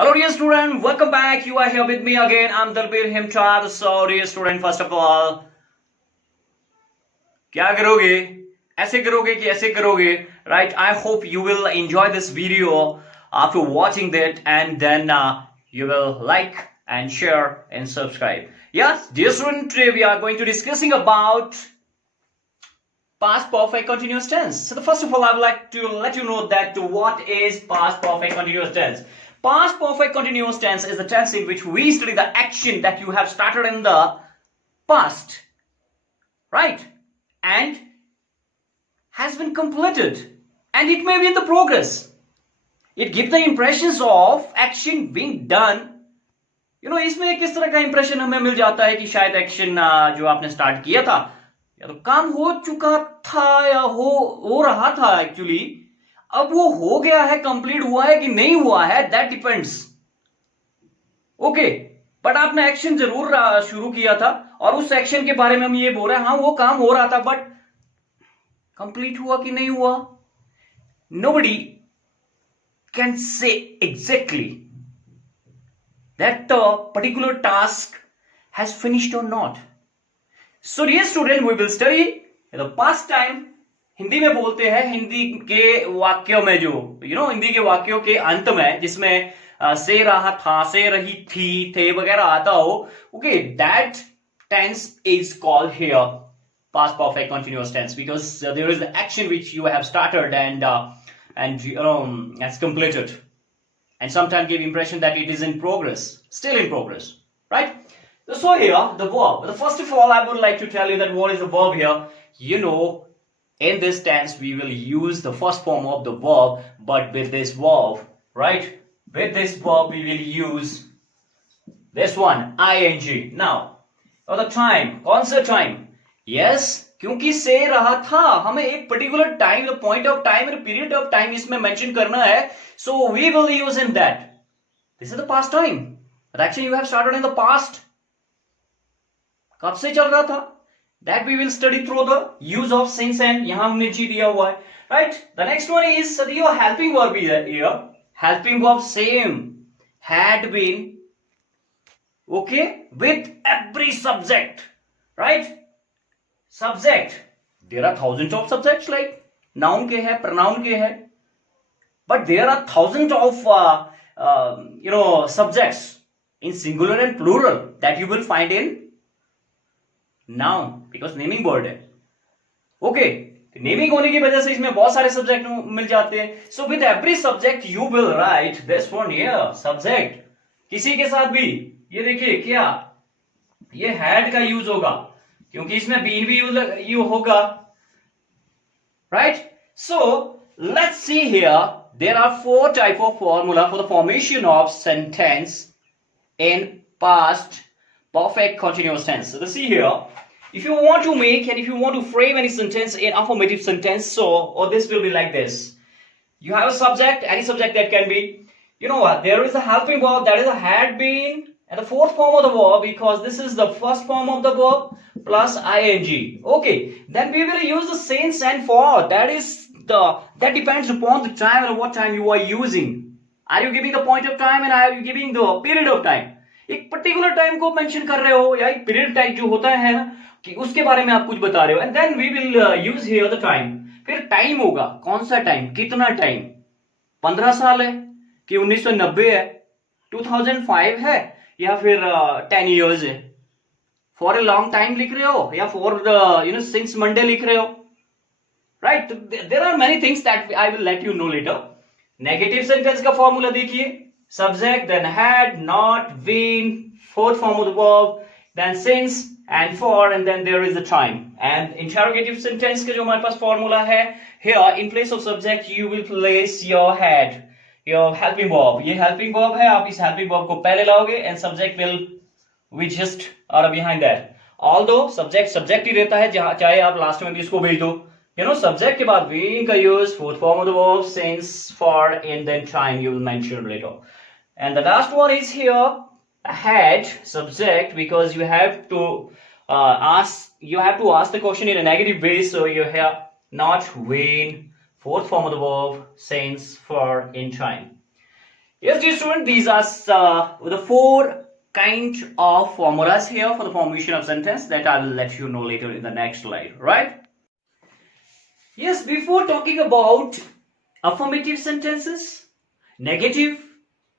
Hello dear student, welcome back. You are here with me again. I'm Dalbir Singh. So dear student, first of all, क्या करोगे? ऐसे करोगे कि ऐसे करोगे? Right? I hope you will enjoy this video after watching that, and then you will like and share and subscribe. Yes, dear student, today we are going to discussing about past perfect continuous tense. So the first of all, I would like to let you know that what is past perfect continuous tense. Past perfect continuous tense is the tense in which we study the action that you have started in the past, right, and has been completed, and it may be in the progress. It gives the impressions of action being done. इसमें किस तरह का impression हमें मिल जाता है कि शायद action जो आपने स्टार्ट किया था या तो काम हो चुका था या हो रहा था एक्चुअली, अब वो हो गया है, कंप्लीट हुआ है कि नहीं हुआ है, दैट डिपेंड्स. ओके, बट आपने एक्शन जरूर शुरू किया था और उस एक्शन के बारे में हम ये बोल रहे हैं, हाँ वो काम हो रहा था बट कंप्लीट हुआ कि नहीं हुआ. Nobody can say exactly that the particular task has finished or not. So dear student, we will study the past time. Hindi में बोलते हैं, हिंदी के वाक्यों में जो हिंदी के वाक्यों के अंत में जिसमें से रहा था, से रही थी, थे वगैरह आता हो, okay, that tense is called here past perfect continuous tense because there is the action which you have started and has completed. And sometimes give impression that it is in progress, still in progress, right? So here, the verb. First of all, I would like to tell you that what is the verb here. In this tense, we will use the first form of the verb, but with this verb, right? With this verb, we will use this one, ing. Now, the time, कौन सा time? Yes, क्योंकि से रहा था, हमें एक particular time, the point of time and period of time इसमें mention करना है, so we will use in that. This is the past time, the action you have started in the past. कब से चल रहा था, that we will study through the use of since and यहां हमने जी दिया हुआ है, right. The next one is your helping verb here. Helping verb same, had been, okay, with every subject, right. Subject, there are thousands of subjects like noun के है, pronoun के है, but there are thousands of subjects in singular and plural that you will find in noun because naming word है. Okay, naming होने की वजह से इसमें बहुत सारे सब्जेक्ट मिल जाते हैं. So with every subject you will write this one here, subject. किसी के साथ भी ये देखिए क्या, ये had का यूज होगा क्योंकि इसमें बीन भी यूज होगा, right. So let's see here, there are 4 type of formula for the formation of sentence in past perfect continuous tense. So see here, if you want to make and if you want to frame any sentence in affirmative sentence, or this will be like this. You have a subject, any subject that can be, there is a helping verb, that is a had been, and the fourth form of the verb, because this is the first form of the verb plus ing. Okay, then we will use the since and for. That depends upon the time and what time you are using. Are you giving the point of time and are you giving the period of time? एक particular time को mention कर रहे हो या एक period time जो होता है ना कि उसके बारे में आप कुछ बता रहे हो, and then we will use here the time. फिर टाइम होगा, कौन सा टाइम, कितना टाइम, 15 साल है कि 1990 है, 2005 है या फिर 10 years है, फॉर ए लॉन्ग टाइम लिख रहे हो या फॉर सिंस मंडे लिख रहे हो, right. There are many things that I will let you know later. Negative sentence का फॉर्मूला देखिए, subject, then had, not, been, fourth form of the verb, then since and for, and then there is the time. And interrogative sentence का जो हमारे पास formula है, here in place of subject you will place your had, your helping verb. ये helping verb है, आप इस helping verb को पहले लाओगे and subject will we just are behind that. Although subject ही रहता है, चाहे आप लास्ट में भी इसको भेज दो, subject के बाद being का use, fourth form of the verb, since, for, and then time you will mention later. And the last one is here had, subject, because you have to ask the question in a negative way, so you have not, when, fourth form of the verb, since, for, in time. Yes, dear student, these are the four kind of formulas here for the formation of sentence that I will let you know later in the next slide, right? Yes, before talking about affirmative sentences, negative,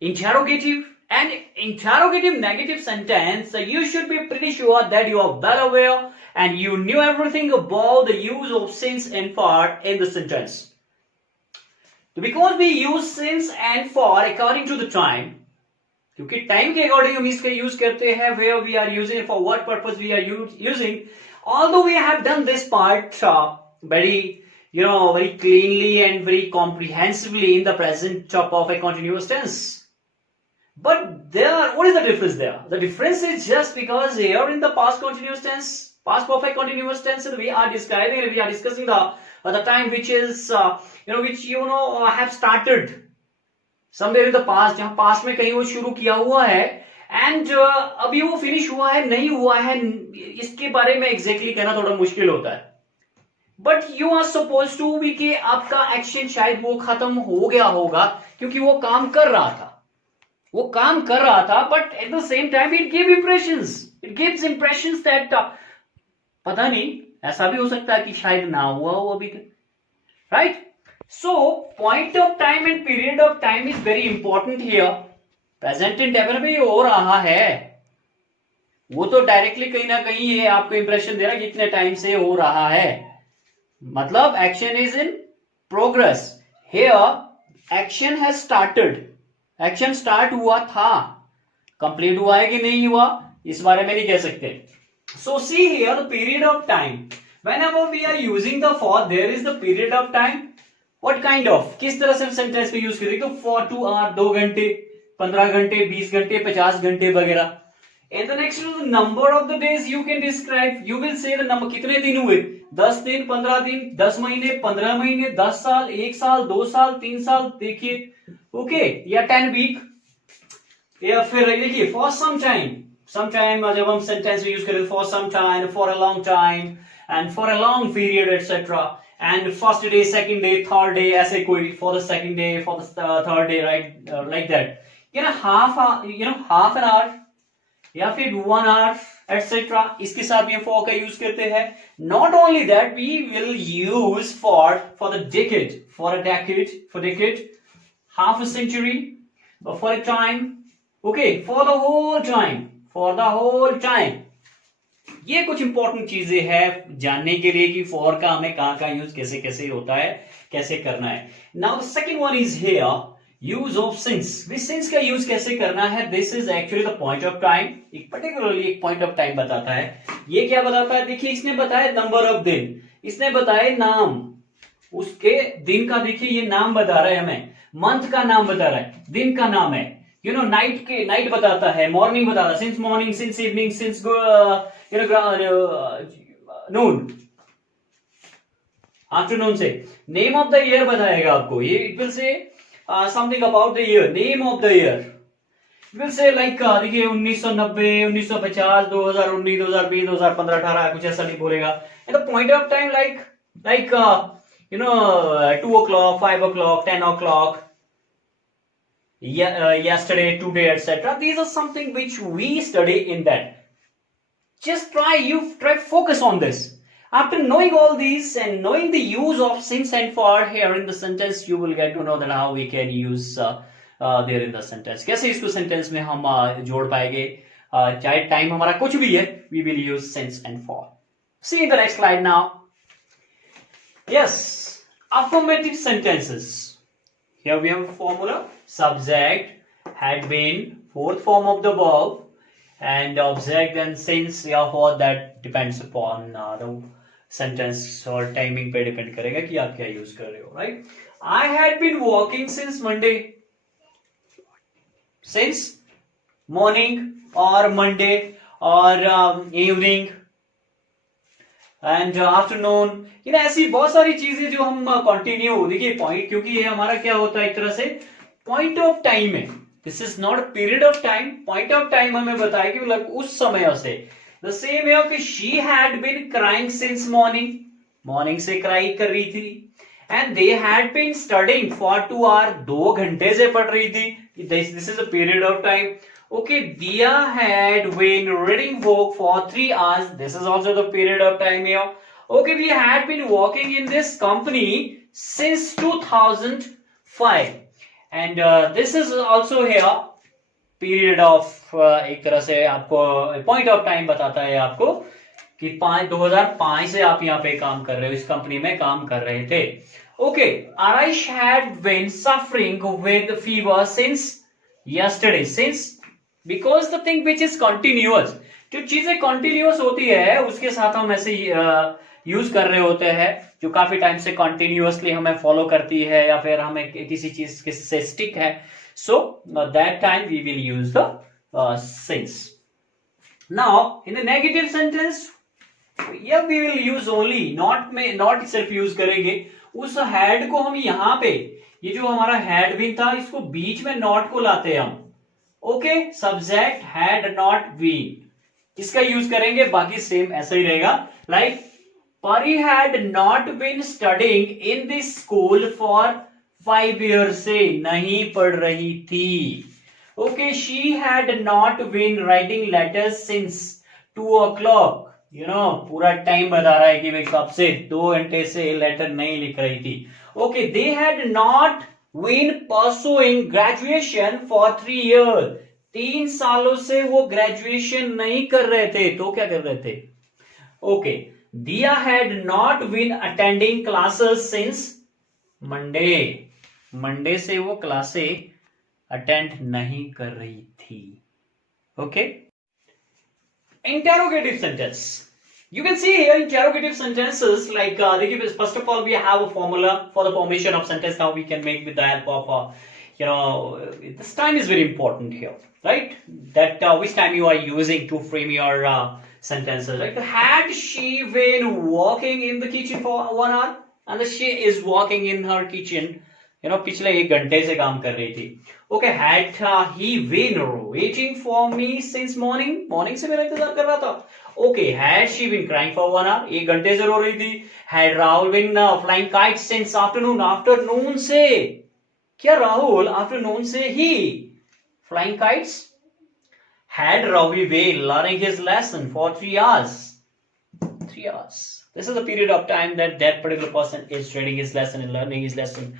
interrogative, and interrogative negative sentence, you should be pretty sure that you are well aware and you knew everything about the use of since and for in the sentence. So because we use since and for according to the time, क्योंकि time के according हम इसका use करते हैं, where we are using, for what purpose we are using, although we have done this part very very cleanly and very comprehensively in the present of a continuous tense. But what is the difference there? The difference is just because here in the past continuous tense, past perfect continuous tense, we are describing and we are discussing the time which is have started somewhere in the past, जहां past में कहीं वो शुरू किया हुआ है and अभी वो फिनिश हुआ है नहीं हुआ है, इसके बारे में एग्जैक्टली कहना थोड़ा मुश्किल होता है. But you are suppose to be कि आपका एक्शन शायद वो खत्म हो गया होगा क्योंकि वो काम कर रहा था, but at the same time it gives impressions that पता नहीं, ऐसा भी हो सकता है कि शायद ना हुआ हो अभी तक, right? So, point of time and period of time is very important here. Present and definite में हो रहा है, वो तो डायरेक्टली कहीं ना कहीं ये आपको इंप्रेशन दे रहा है कि कितने टाइम से हो रहा है, मतलब action is in progress. Here action has started, action start हुआ था, कंप्लीट हुआ है कि नहीं हुआ इस बारे में नहीं कह सकते. So see here the period of time. Whenever we are using the for, there is the period of time. What kind of, किस तरह से सेंटेंस को यूज करेंगे? तो for 2 hours 2 घंटे, 15 घंटे, 20 घंटे, 50 घंटे वगैरह. And the next is the number of the days you can describe. You will say the number, कितने दिन हुए? 10 दिन, 15 दिन, 10 महीने, 15 महीने, 10 साल, 1 साल, 2 साल, 3 साल, देखिए, ओके, या 10 वीक, या फिर देखिए for some time जब हम सेंटेंस में यूज करें for some time, for a long time, and for a long period, etc. And first day, second day, third day, ऐसे कोई for the second day, for the third day, right? Like that. Half an hour या फिर 1 hour, etc. इसके साथ ये for का use करते हैं. Not only that, we will use for the decade, for decade, half a century, for a time, okay, for the whole time. ये कुछ इंपॉर्टेंट चीजें हैं जानने के लिए कि फॉर का हमें कहां यूज कैसे कैसे होता है, कैसे करना है. Now second one is here use of since. Since का यूज कैसे करना है? This is actually the point of time. एक पर्टिकुलरली एक पॉइंट ऑफ टाइम बताता है. ये क्या बताता है? देखिए, इसने बताया नंबर ऑफ दिन, इसने बताया नाम, उसके दिन का देखिए ये नाम बता रहा है हमें, मंथ का नाम बता रहा है, दिन का नाम है, नाइट बताता है, मॉर्निंग बताता है, since morning, since evening, since noon, afternoon से. नेम ऑफ द ईयर बताएगा आपको, ये it will say something about the year, name of the year. It will say like देखिए 1990, 1950, 2019, 2020, 2015, 18, कुछ ऐसा नहीं बोलेगा. And the point of time like 2 o'clock, 5 o'clock, 10 o'clock, yesterday, today, etc. These are something which we study in that. Just try focus on this. After knowing all these and knowing the use of since and for here in the sentence, you will get to know that how we can use there in the sentence. कैसे इसको sentence में हम जोड़ पाएंगे, चाहे time हमारा कुछ भी है, we will use since and for. See the next slide now. Yes, affirmative sentences. Here we have a formula. Subject had been, fourth form of the verb, and object and since या for that depends upon the sentence और timing पे depend करेगा कि आप क्या use कर रहे हो, right? I had been working since Monday. Since morning or Monday or evening and afternoon. ऐसी बहुत सारी चीजें जो हम कंटिन्यू, देखिए पॉइंट, क्योंकि ये हमारा क्या होता है एक तरह से पॉइंट ऑफ टाइम है. This is not period of time. Point of time हमें बताया कि मतलब उस समय से. द सेम है कि she had been crying since morning, morning से क्राई कर रही थी. and they had been studying for 2 hours. 2 घंटे से पढ़ रही थी. This is a period of time. Okay, Dia had been reading book for 3 hours. This is also the period of time here. Okay, we had been working in this company since 2005, and this is also here period of एक तरह से आपको point of time बताता है आपको कि 2005 से आप यहाँ पे काम कर रहे हो, इस कंपनी में काम कर रहे थे. Okay, Arish had been suffering with fever since yesterday. Since, because the thing which is continuous, जो चीजें कंटिन्यूअस होती है उसके साथ हम ऐसे यूज कर रहे होते हैं, जो काफी टाइम से कंटिन्यूअसली हमें फॉलो करती है या फिर हमें किसी चीज से स्टिक है. So that time we will use the since. Now in the negative sentence, yeah, we will use only, not सिर्फ यूज करेंगे. उस had को हम यहाँ पे, ये जो हमारा had been था, इसको बीच में not को लाते हैं हम. Okay, subject had not been, इसका यूज करेंगे, बाकी सेम ऐसा ही रहेगा. Like Pari had not been studying in this school for 5 years से नहीं पढ़ रही थी. Okay, she had not been writing letters since 2 o'clock. You know, पूरा टाइम बता रहा है कि भाई कब से 2 घंटे से लेटर नहीं लिख रही थी. Okay, they had not been pursuing graduation for 3 years. 3 सालों से वो ग्रेजुएशन नहीं कर रहे थे, तो क्या कर रहे थे? Okay, Dia had not been attending classes since Monday. Monday से वो क्लासें अटेंड नहीं कर रही थी. Okay, interrogative sentence. You can see here interrogative sentences like देखिए, first of all we have a formula for the formation of sentence. Now we can make with the help of this time is very important here, right? That which time you are using to frame your sentences. Like, had she been working in the kitchen for 1 hour, and she is working in her kitchen, पिछले 1 घंटे से काम कर रही थी. Okay, had he been waiting for me since morning से मेरा इंतजार कर रहा था. Okay, had she been crying for 1 hour, 1 घंटे से रो रही थी. had Rahul been flying kites since afternoon से, क्या राहुल आफ्टरनून से ही flying kites? had Ravi been learning his lesson for 3 hours? 3 hours. This is the period of time that particular person is reading his lesson and learning his lesson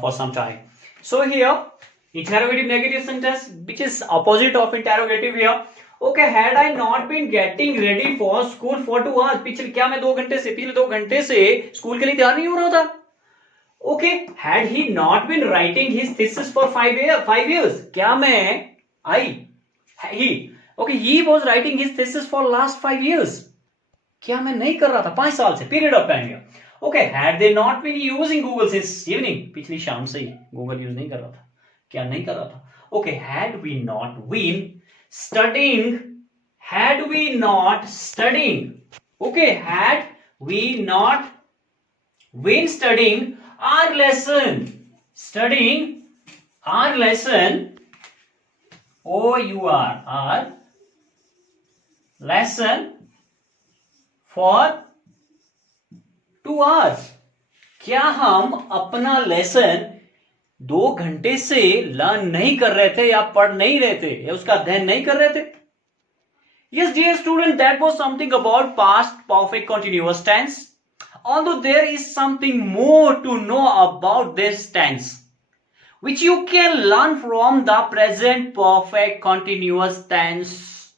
for some time. So here, interrogative negative sentence, which is opposite of interrogative here. Okay, had I not been getting ready for school for 2 hours, पिछले 2 घंटे से school के लिए तैयार नहीं हो रहा था. Okay, had he not been writing his thesis for 5 years, क्या मैं he was writing his thesis for last 5 years, क्या मैं नहीं कर रहा था 5 साल से. Period of time here. Okay, had they not been using Google since evening, पिछली शाम से ही Google यूज नहीं कर रहा था, क्या नहीं कर रहा था. Okay, had we not been studying, okay, had we not been studying our lesson, our lesson for 2 hours, क्या हम अपना लेसन 2 घंटे से लर्न नहीं कर रहे थे या पढ़ नहीं रहे थे या उसका अध्ययन नहीं कर रहे थे? Yes, dear student, that was something about past perfect continuous tense. Although there is something more to know about this tense, which you can learn from the present perfect continuous tense,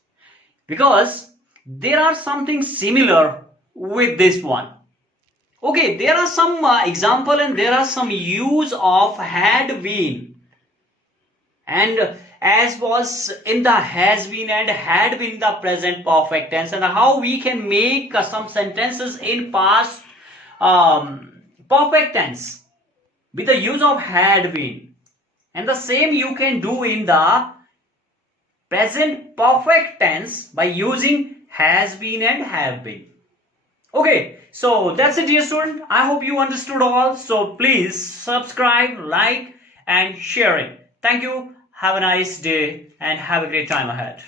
because there are something similar with this one. Okay, there are some example and there are some use of had been, and as was in the has been and had been the present perfect tense, and how we can make some sentences in past perfect tense with the use of had been, and the same you can do in the present perfect tense by using has been and have been. Okay, so that's it, dear student. I hope you understood all. So please subscribe, like, and share it. Thank you. Have a nice day and have a great time ahead.